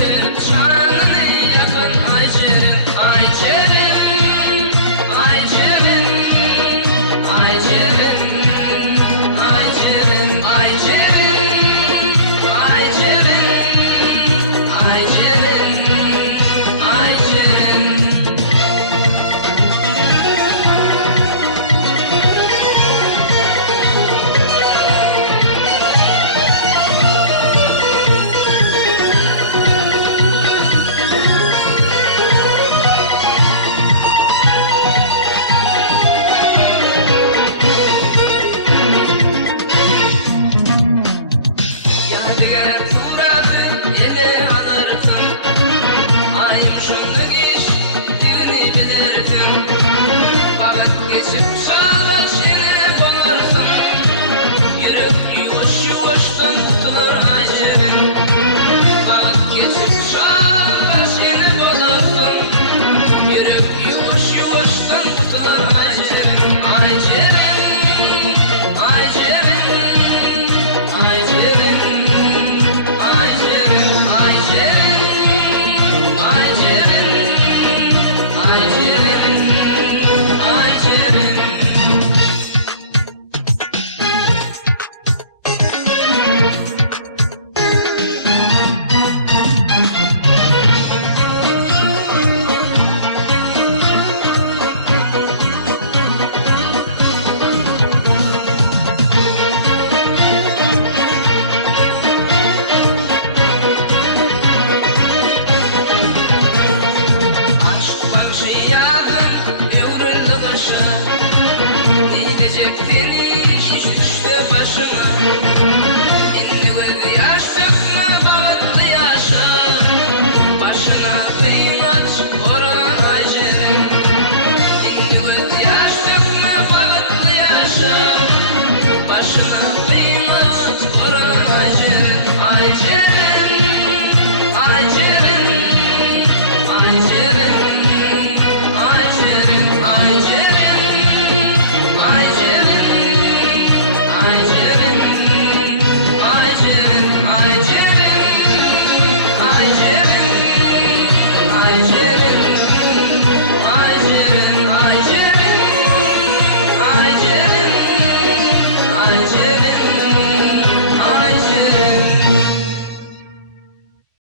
yüceltip şanını yakın ay Ceren, ay Ceren, ay Ceren, ay Ceren, ay Ceren, ay Ceren, ay Ceren, ay Ceren, ay Ceren. Yadigar turadı ele alırsın, ayım şanlı geç düğünü bilirsin. Vakit geçip çağlaş ele balarsın, yürek yuvaş yuvaştan tutular ay Ceren. Vakit geçip çağlaş ele balarsın, yürek yuvaş yuvaştan tutular ay Ceren, ay Ceren, ay Ceren. Ay Ceren, ay Ceren, ay Ceren, ay Ceren, ay Ceren, ay Ceren. Yadım evrildi başa, neylecek deniş iş düştü başıma. Şimdi göz yaş dökme bağıtlı yaşa, başına kıymaç oran ay Ceren. Şimdi göz yaş dökme bağıtlı yaşa, başına kıymaç oran ay Ceren, ay Ceren.